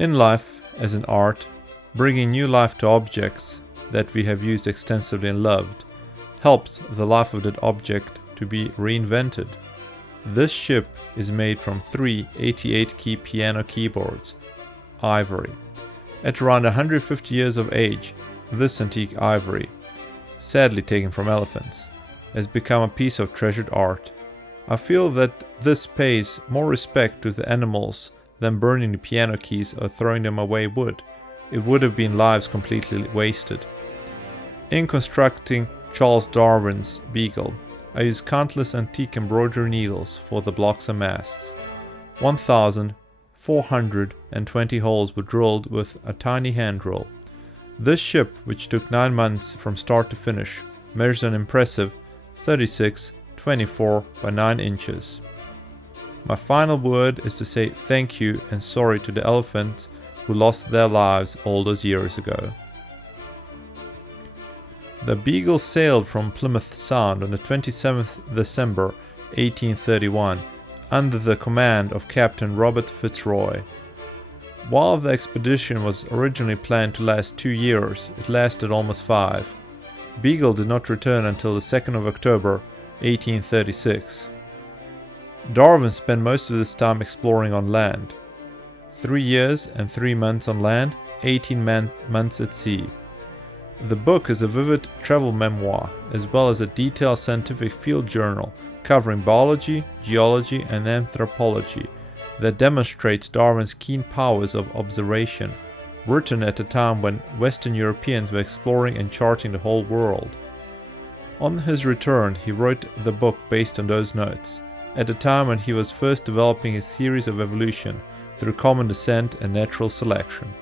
In life, as in art, bringing new life to objects that we have used extensively and loved helps the life of that object to be reinvented. This ship is made from 3 88-key piano keyboards, Ivory. At around 150 years of age, this antique ivory, sadly taken from elephants, has become a piece of treasured art. I feel that this pays more respect to the animals than burning the piano keys or throwing them away would. It would have been lives completely wasted. In constructing Charles Darwin's Beagle, I used countless antique embroidery needles for the blocks and masts. 1,420 holes were drilled with a tiny hand drill. This ship, which took 9 months from start to finish, measures an impressive 36-24 by 9 inches. My final word is to say thank you and sorry to the elephants who lost their lives all those years ago. The Beagle sailed from Plymouth Sound on the 27th December 1831 under the command of Captain Robert Fitzroy. While the expedition was originally planned to last 2 years, it lasted almost 5. Beagle did not return until the 2nd of October 1836. Darwin spent most of this time exploring on land. 3 years and 3 months on land, 18 months at sea. The book is a vivid travel memoir as well as a detailed scientific field journal covering biology, geology and anthropology that demonstrates Darwin's keen powers of observation, written at a time when Western Europeans were exploring and charting the whole world. On his return, he wrote the book based on those notes, at a time when he was first developing his theories of evolution through common descent and natural selection.